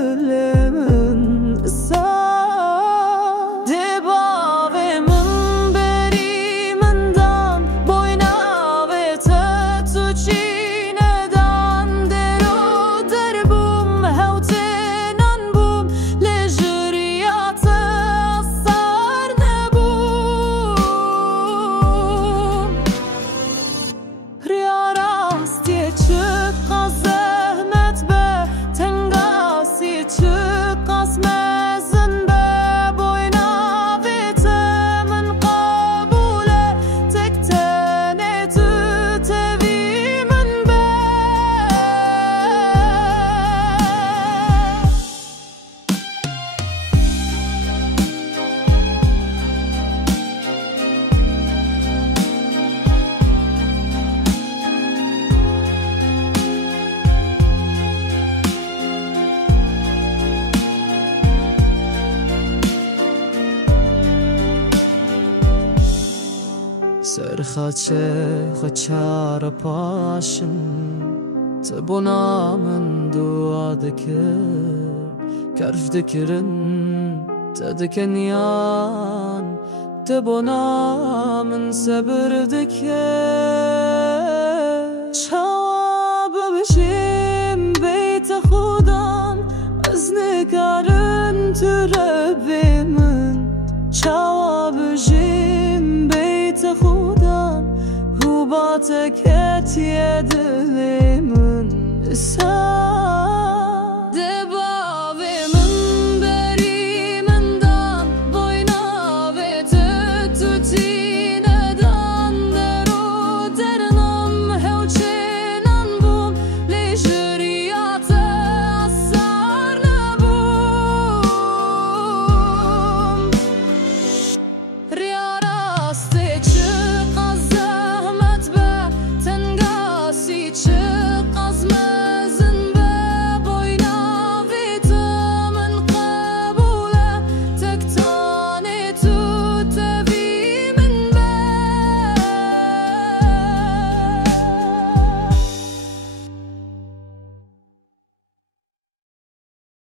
دلمن دباومن بری من دان boynavet tu çiğneden dero derbum hevtenan bum lejriyatı asar nebum riyarast yeçik zahmet be tengasi çık mezin be boynavet min kabule tek tane tu tevimin be سرخچه خچار پاشن تبونا من دعا دکر کرف دکرن تدکنیان تبونا من صبر دکر شواب بشیم بیت خودم از نگارن تو ربی من شواب بشیم بیت خودم هو با تکت یه دلی من